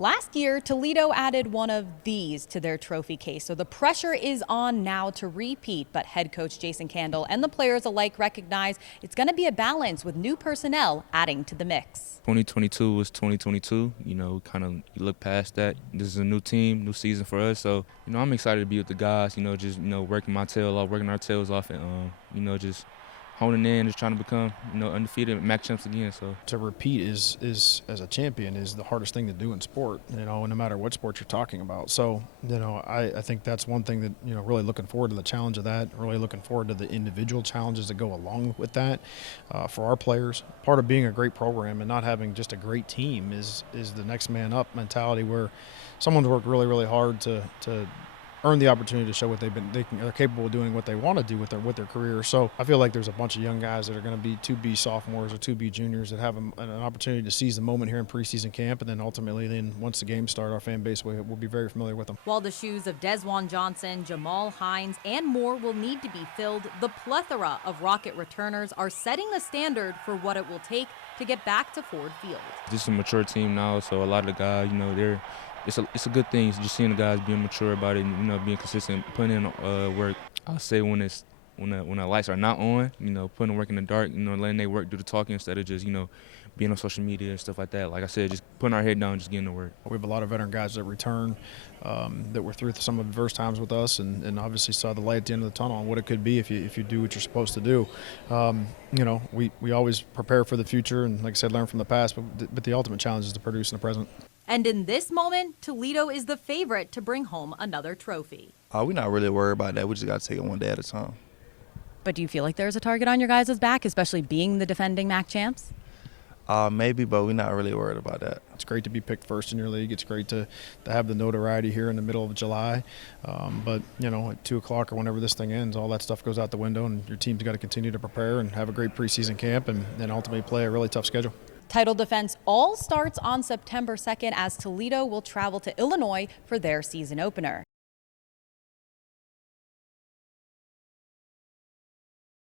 Last year, Toledo added one of these to their trophy case, so the pressure is on now to repeat. But head coach Jason Candle and the players alike recognize it's going to be a balance with new personnel adding to the mix. 2022 was 2022. You look past that. This is a new team, new season for us. So, I'm excited to be with the guys, just, working my tail off, working our tails off, and, just honing in, just trying to become, undefeated MAC champs again. So to repeat is as a champion is the hardest thing to do in sport, no matter what sport you're talking about. So, I think that's one thing that, really looking forward to the challenge of that, really looking forward to the individual challenges that go along with that for our players. Part of being a great program and not having just a great team is the next man up mentality, where someone's worked really, really hard to earn the opportunity to show what they're capable of doing, what they want to do with their career. So I feel like there's a bunch of young guys that are going to be 2B sophomores or 2B juniors that have an opportunity to seize the moment here in preseason camp, and then ultimately, once the games start, our fan base will be very familiar with them. While the shoes of Desjuan Johnson, Jamal Hines, and more will need to be filled, the plethora of Rocket returners are setting the standard for what it will take to get back to Ford Field. This is a mature team now, so a lot of the guys, it's a good thing just seeing the guys being mature about it, and, being consistent, putting in work. I'll say when the lights are not on, putting work in the dark, letting they work do the talking instead of just, being on social media and stuff like that. Like I said, just putting our head down, just getting to work. We have a lot of veteran guys that return that were through some adverse times with us, and obviously saw the light at the end of the tunnel on what it could be if you do what you're supposed to do. We always prepare for the future and, like I said, learn from the past, but the ultimate challenge is to produce in the present. And in this moment, Toledo is the favorite to bring home another trophy. We're not really worried about that. We just got to take it one day at a time. But do you feel like there's a target on your guys' back, especially being the defending MAC champs? Maybe, but we're not really worried about that. It's great to be picked first in your league. It's great to have the notoriety here in the middle of July. But, at 2 o'clock or whenever this thing ends, all that stuff goes out the window, and your team's got to continue to prepare and have a great preseason camp and then ultimately play a really tough schedule. Title defense all starts on September 2nd as Toledo will travel to Illinois for their season opener.